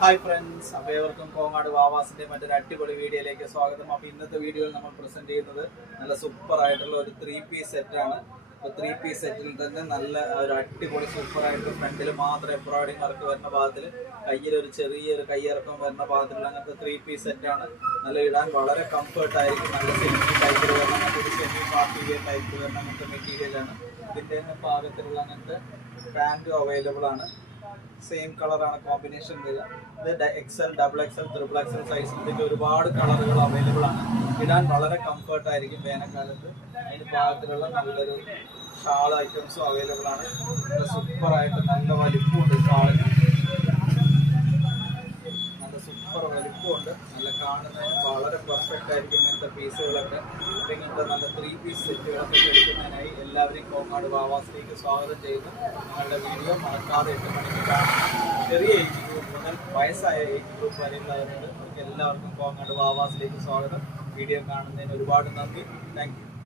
Hi friends, അപ്പോൾ ഏവർക്കും കോങ്ങാട് വാവാസിന്റെ മറ്റൊരു അടിപൊളി വീഡിയോയിലേക്ക് സ്വാഗതം. അപ്പോൾ ഇന്നത്തെ വീഡിയോയിൽ നമ്മൾ പ്രസന്റ് ചെയ്യുന്നത് നല്ല സൂപ്പർ ആയിട്ടുള്ള ഒരു 3-പീസ് സെറ്റാണ്. അപ്പോൾ 3-പീസ് സെറ്റിൽ തന്നെ നല്ല ഒരു അടിപൊളി സൂപ്പർ ആയിട്ട് ഫ്രണ്ടിൽ മാത്രം എംബ്രോയിഡിംഗ് വർക്ക് വരുന്ന ഭാഗത്തിൽ കയ്യിലൊരു ചെറിയൊരു കയ്യിറക്കം വരുന്ന ഭാഗത്തിലുള്ള അങ്ങനത്തെ 3-പീസ് സെറ്റാണ്. നല്ല ഇടാൻ വളരെ കംഫർട്ട് ആയിരിക്കും. നല്ല സെമി ടൈപ്പിൽ വരുന്ന അങ്ങനത്തെ ഒരു സെമി പാർട്ടി വെയർ ടൈപ്പിൽ വരുന്ന അങ്ങനത്തെ മെറ്റീരിയലാണ്. ഇതിൻ്റെ തന്നെ പാകത്തിലുള്ള അങ്ങനത്തെ പാൻറ്റും അവൈലബിൾ ആണ്. സെയിം കളറാണ് കോമ്പിനേഷൻ വരിക. ഇത് XL, XXL, XXL സൈസിൽ ഇതിൻ്റെ ഒരുപാട് കളറുകൾ അവൈലബിൾ ആണ്. ഇടാൻ വളരെ കംഫർട്ട് ആയിരിക്കും വേനൽക്കാലത്ത്. അതിന് പാകത്തിലുള്ള നല്ലൊരു ഷാൾ ഐറ്റംസും അവൈലബിൾ ആണ്. നല്ല സൂപ്പറായിട്ട് നല്ല വലിപ്പമുണ്ട് ഷാളിന്. നല്ല സൂപ്പർ വലിപ്പമുണ്ട്. നല്ല കാണുന്നതിന് വളരെ പെർഫെക്റ്റ് ആയിരിക്കും ഇങ്ങനത്തെ പീസുകളൊക്കെ. ഇങ്ങനത്തെ നല്ല 3-പീസ് സെറ്റുകളൊക്കെ എടുക്കുന്നതിനായി എല്ലാവരെയും കോങ്ങാട് വാവാസിലേക്ക് സ്വാഗതം ചെയ്യുന്നു. നിങ്ങളുടെ വീഡിയോ മറക്കാതെ 8 മണിക്ക് കാണും. ചെറിയ ഏജ് ഗ്രൂപ്പ് മുതൽ വയസ്സായ ഏജ് ഗ്രൂപ്പ് വരെയുള്ളവരുണ്ട്. അവർക്ക് എല്ലാവർക്കും കോങ്ങാട് വാവാസിലേക്ക് സ്വാഗതം. വീഡിയോ കാണുന്നതിന് ഒരുപാട് നന്ദി. Thank you.